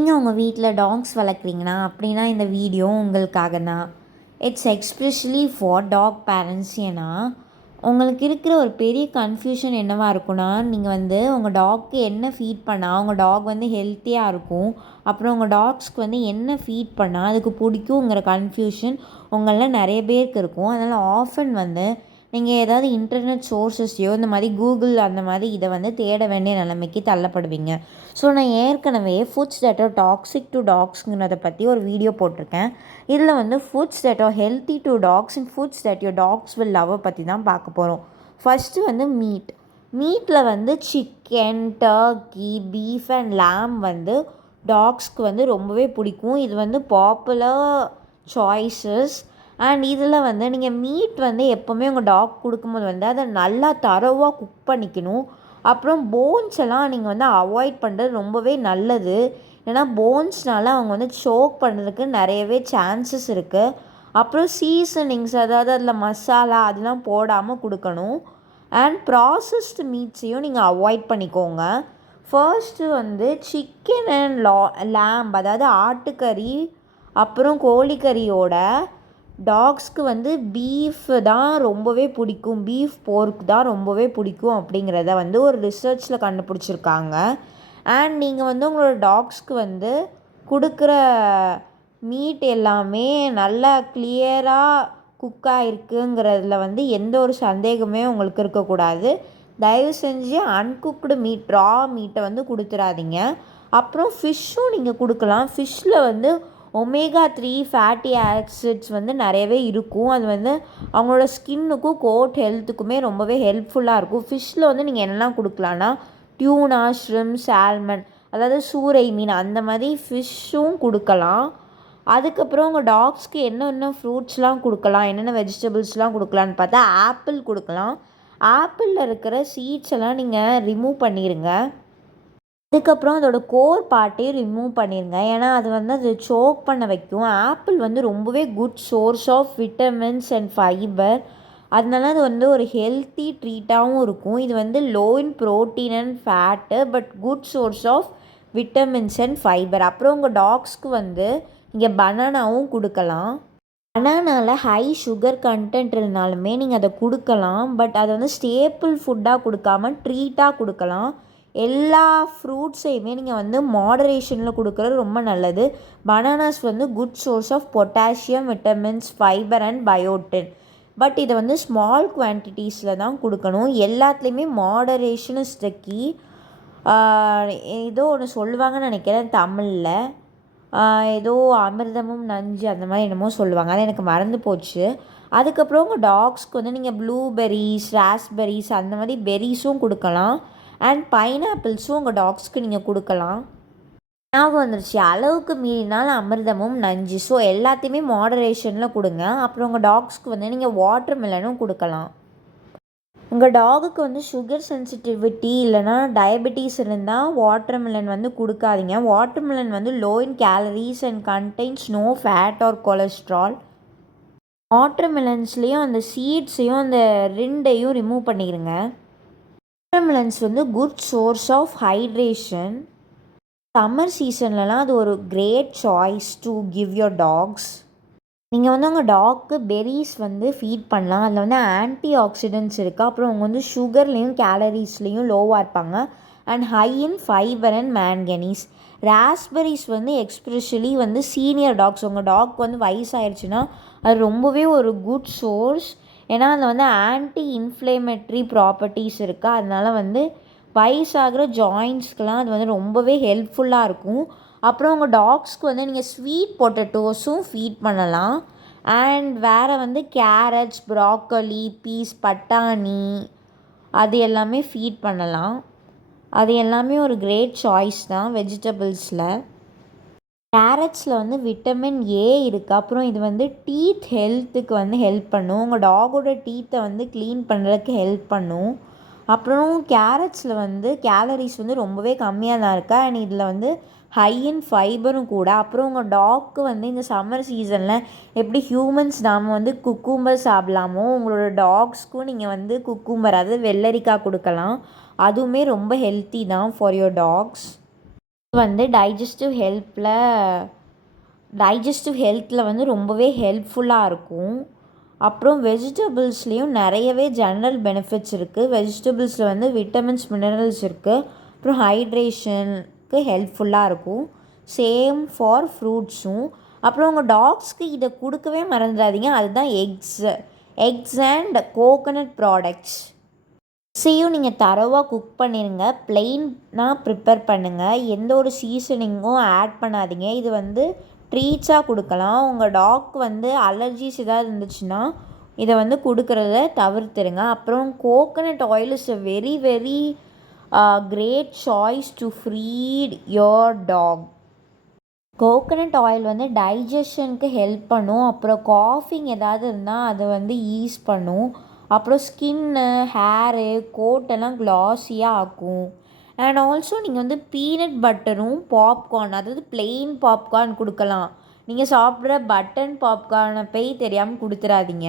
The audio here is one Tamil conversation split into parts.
நீங்கள் உங்கள் வீட்டில் டாக்ஸ் வளர்க்குறீங்கன்னா அப்படின்னா இந்த வீடியோ உங்களுக்காக தான். It's especially for dog parents. ஏன்னா உங்களுக்கு இருக்கிற ஒரு பெரிய கன்ஃப்யூஷன் என்னவாக இருக்குன்னா, நீங்கள் உங்கள் டாக்கு என்ன ஃபீட் பண்ணால் உங்கள் டாக் ஹெல்த்தியாக இருக்கும், அப்புறம் உங்கள் டாக்ஸ்க்கு என்ன ஃபீட் பண்ணால் அதுக்கு பிடிக்குங்கிற கன்ஃப்யூஷன் உங்களில் நிறைய பேருக்கு இருக்கும். அதனால் ஆஃபன் நீங்கள் ஏதாவது இன்டர்நெட் சோர்ஸஸ்லையோ இந்த மாதிரி கூகுள் அந்த மாதிரி இதை தேட வேண்டிய நிலைமைக்கு தள்ளப்படுவீங்க. ஸோ நான் ஏற்கனவே foods that are toxic to டாக்ஸுங்கிறத பற்றி ஒரு வீடியோ போட்டிருக்கேன். இதில் foods that are healthy to dogs and foods that your dogs will love பற்றி தான் பார்க்க போகிறோம். ஃபஸ்ட்டு மீட்டில் chicken, turkey, beef and lamb டாக்ஸ்க்கு ரொம்பவே பிடிக்கும். இது பாப்புலர் சாய்ஸஸ். அண்ட் இதில் நீங்கள் மீட் எப்போவுமே உங்கள் டாக் கொடுக்கும்போது அதை நல்லா தரோவாக குக் பண்ணிக்கணும். அப்புறம் போன்ஸ் எல்லாம் நீங்கள் அவாய்ட் பண்ணுறது ரொம்பவே நல்லது. ஏன்னா போன்ஸ்னால அவங்க சோக் பண்ணுறதுக்கு நிறையவே சான்சஸ் இருக்குது. அப்புறம் சீசனிங்ஸ், அதாவது அதில் மசாலா அதெல்லாம் போடாமல் கொடுக்கணும். அண்ட் ப்ராசஸ்டு மீட்ஸையும் நீங்கள் அவாய்ட் பண்ணிக்கோங்க. ஃபர்ஸ்ட்டு சிக்கன் அண்ட் லேம்ப், அதாவது ஆட்டுக்கறி அப்புறம் கோழிக்கறியோட டாக்ஸ்க்கு பீஃப் தான் ரொம்பவே பிடிக்கும், பீஃப் போர்க் தான் ரொம்பவே பிடிக்கும் அப்படிங்கிறத ஒரு ரிசர்ச்சில் கண்டுபிடிச்சிருக்காங்க. அண்ட் நீங்கள் உங்களோட டாக்ஸ்க்கு கொடுக்குற மீட் எல்லாமே நல்லா கிளியராக குக்காக இருக்குங்கிறதுல எந்த ஒரு சந்தேகமே உங்களுக்கு இருக்கக்கூடாது. தயவு செஞ்சு அன்குக்டு மீட், ரா மீட்டை கொடுத்துடாதீங்க. அப்புறம் ஃபிஷ்ஷும் நீங்கள் கொடுக்கலாம். ஃபிஷ்ஷில் ஒமேகா 3 ஃபேட்டி ஆசிட்ஸ் நிறையவே இருக்கும். அது அவங்களோட ஸ்கின்னுக்கும் கோட் ஹெல்த்துக்குமே ரொம்பவே ஹெல்ப்ஃபுல்லாக இருக்கும். ஃபிஷ்ஷில் நீங்கள் என்னெல்லாம் கொடுக்கலான்னா டியூனா, ஷ்ரிம், சால்மன், அதாவது சூறை மீன் அந்த மாதிரி ஃபிஷ்ஷும் கொடுக்கலாம். அதுக்கப்புறம் உங்கள் டாக்ஸ்க்கு என்னென்ன ஃப்ரூட்ஸ்லாம் கொடுக்கலாம், என்னென்ன வெஜிடபிள்ஸ்லாம் கொடுக்கலான்னு பார்த்தா ஆப்பிள் கொடுக்கலாம். ஆப்பிளில் இருக்கிற சீட்ஸ் எல்லாம் நீங்கள் ரிமூவ் பண்ணிடுங்க. அதுக்கப்புறம் அதோட கோர் பார்ட்டையும் ரிமூவ் பண்ணிடுங்க. ஏன்னா அது சோக் பண்ண வைக்கும். ஆப்பிள் ரொம்பவே good source of vitamins and fibre. அதனால அது ஒரு ஹெல்த்தி ட்ரீட்டாகவும் இருக்கும். இது low in protein and fat, but good source of vitamins and fibre. அப்புறம் உங்கள் டாக்ஸ்க்கு நீங்கள் பனானாவும் கொடுக்கலாம். பனானாவில் ஹை சுகர் கண்டென்ட் இருந்தாலுமே நீங்கள் அதை கொடுக்கலாம். பட் அதை ஸ்டேப்பிள் ஃபுட்டாக கொடுக்காமல் ட்ரீட்டாக கொடுக்கலாம். எல்லா ஃப்ரூட்ஸையுமே நீங்கள் மாடரேஷனில் கொடுக்குறது ரொம்ப நல்லது. Bananas good source of potassium, vitamins, fibre and biotin. But இதை ஸ்மால் குவான்டிட்டிஸில் தான் கொடுக்கணும். எல்லாத்துலேயுமே மாடரேஷன் இஸ் த கீ. ஏதோ ஒன்று சொல்லுவாங்கன்னு நினைக்கிறேன் தமிழில், ஏதோ அமிர்தமும் நஞ்சு அந்த மாதிரி என்னமோ சொல்லுவாங்க, அது எனக்கு மறந்து போச்சு. அதுக்கப்புறம் உங்கள் டாக்ஸ்க்கு நீங்கள் ப்ளூபெர்ரிஸ், ராஸ்பெர்ரிஸ் அந்த மாதிரி பெர்ரிஸும் கொடுக்கலாம். அண்ட் பைனாப்பிள்ஸும் உங்கள் டாக்ஸ்க்கு நீங்கள் கொடுக்கலாம். ஞாபகம் வந்துருச்சு, அளவுக்கு மீறினால் அமிர்தமும் நஞ்சு. ஸோ எல்லாத்தையுமே மாடரேஷனில் கொடுங்க. அப்புறம் உங்கள் டாக்ஸ்க்கு நீங்கள் வாட்டர் மெலனும் கொடுக்கலாம். உங்கள் டாகுக்கு சுகர் சென்சிட்டிவிட்டி இல்லைனா டயபெட்டிஸ் இருந்தால் வாட்டர் மெலன் கொடுக்காதீங்க. Water melon low in calories and contains no fat or cholesterol. Water மெலன்ஸ்லேயும் அந்த சீட்ஸையும் அந்த ரிண்டையும் ரிமூவ் பண்ணிடுங்க. Watermelons good source of hydration. Summer சீசன்லலாம் அது ஒரு great choice to give your dogs. நீங்கள் உங்கள் டாக்கு பெர்ரிஸ் ஃபீட் பண்ணலாம். அதில் ஆன்டி ஆக்சிடென்ட்ஸ் இருக்குது. அப்புறம் அவங்க சுகர்லேயும் கேலரிஸ்லேயும் லோவாக இருப்பாங்க. And high in fibre and manganese. Raspberries especially senior dogs, உங்கள் டாக் வயசாகிடுச்சுன்னா அது ரொம்பவே ஒரு குட் சோர்ஸ். ஏன்னா அதில் ஆன்டி இன்ஃப்ளேமேட்ரி ப்ராப்பர்ட்டிஸ் இருக்குது. அதனால் வயசாகிற ஜாயின்ஸ்க்கெலாம் அது ரொம்பவே ஹெல்ப்ஃபுல்லாக இருக்கும். அப்புறம் உங்கள் டாக்ஸ்க்கு நீங்கள் ஸ்வீட் பொட்டேட்டோஸும் ஃபீட் பண்ணலாம். அண்ட் வேறு கேரட்ஸ், ப்ராக்கோலி, பீஸ், பட்டாணி அது எல்லாமே ஃபீட் பண்ணலாம். அது எல்லாமே ஒரு கிரேட் சாய்ஸ் தான் வெஜிடபிள்ஸில். கேரட்ஸில் விட்டமின் ஏ இருக்குது. அப்புறம் இது டீத் ஹெல்த்துக்கு ஹெல்ப் பண்ணும். உங்கள் டாகோட டீத்தை க்ளீன் பண்ணுறதுக்கு ஹெல்ப் பண்ணும். அப்புறம் கேரட்ஸில் கேலரிஸ் ரொம்பவே கம்மியாக தான் இருக்குது. அண்ட் இதில் ஹை இன் ஃபைபரும் கூட. அப்புறம் உங்கள் டாக்கு இந்த சம்மர் சீசனில் எப்படி ஹியூமன்ஸ் நாம் குக்கும்பர் சாப்பிட்லாமோ, உங்களோட டாக்ஸ்க்கும் நீங்கள் குக்கும்பர், அதாவது வெள்ளரிக்காய் கொடுக்கலாம். அதுவுமே ரொம்ப ஹெல்த்தி தான் ஃபார் யுவர் டாக்ஸ். வந்து டைஜஸ்டிவ் ஹெல்த்தில் வந்து ரொம்பவே ஹெல்ப்ஃபுல்லாக இருக்கும். அப்புறம் வெஜிடபிள்ஸ்லேயும் நிறையவே ஜெனரல் பெனிஃபிட்ஸ் இருக்குது. வெஜிடபிள்ஸில் வந்து விட்டமின்ஸ், மினரல்ஸ் இருக்குது. அப்புறம் ஹைட்ரேஷனுக்கு ஹெல்ப்ஃபுல்லாக இருக்கும். சேம் ஃபார் ஃப்ரூட்ஸும். அப்புறம் உங்கள் டாக்ஸ்க்கு இதை கொடுக்கவே மறந்துடாதீங்க. அதுதான் எக்ஸ் அண்ட் கோகனட் ப்ராடக்ட்ஸ். எக்ஸையும் நீங்கள் தரோவாக குக் பண்ணிடுங்க. ப்ளெயினாக ப்ரிப்பேர் பண்ணுங்கள். எந்த ஒரு சீசனிங்கும் ஆட் பண்ணாதீங்க. இது வந்து ட்ரீட்ஸாக கொடுக்கலாம். உங்கள் டாக் வந்து அலர்ஜிஸ் ஏதாவது இருந்துச்சுன்னா இதை வந்து கொடுக்குறத தவிர்த்துருங்க. அப்புறம் coconut oil is a very very great choice to feed your dog. Coconut oil வந்து டைஜஷனுக்கு ஹெல்ப் பண்ணும். அப்புறம் காஃபிங் ஏதாவது இருந்தால் அதை வந்து ஈஸ் பண்ணும். அப்புறம் ஸ்கின்னு, ஹேரு, கோட்டெல்லாம் க்ளாஸியாக ஆக்கும். அண்ட் ஆல்சோ நீங்கள் வந்து பீனட் பட்டரும் பாப்கார்ன், அதாவது பிளெயின் பாப்கார்ன் கொடுக்கலாம். நீங்கள் சாப்பிட்ற பட்டன் பாப்கார்னை போய் தெரியாமல் கொடுத்துடாதீங்க.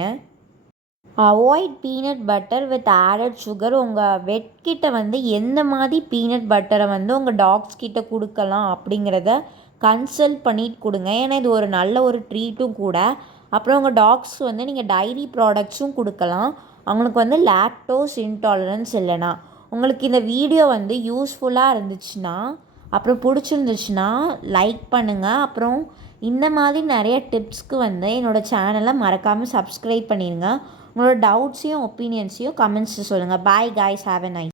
Avoid peanut butter with added sugar. உங்கள் வெட்கிட்ட வந்து எந்த மாதிரி பீனட் பட்டரை வந்து உங்கள் டாக்ஸ் கிட்ட கொடுக்கலாம் அப்படிங்கிறத கன்சல்ட் பண்ணிட்டு கொடுங்க. ஏன்னா இது ஒரு நல்ல ஒரு ட்ரீட்டும் கூட. அப்புறம் உங்கள் டாக்ஸ் வந்து நீங்கள் டைரி ப்ராடக்ட்ஸும் கொடுக்கலாம். அவங்களுக்கு வந்து லாக்டோஸ் இன்டாலரன்ஸ் இல்லைனா. உங்களுக்கு இந்த வீடியோ வந்து யூஸ்ஃபுல்லாக இருந்துச்சுன்னா, அப்புறம் பிடிச்சிருந்துச்சுன்னா லைக் பண்ணுங்கள். அப்புறம் இந்த மாதிரி நிறைய டிப்ஸ்க்கு வந்து என்னோடய சேனலை மறக்காமல் சப்ஸ்கிரைப் பண்ணிடுங்க. உங்களோட டவுட்ஸையும் ஒப்பீனியன்ஸையும் கமெண்ட்ஸில் சொல்லுங்கள். Bye guys, have a nice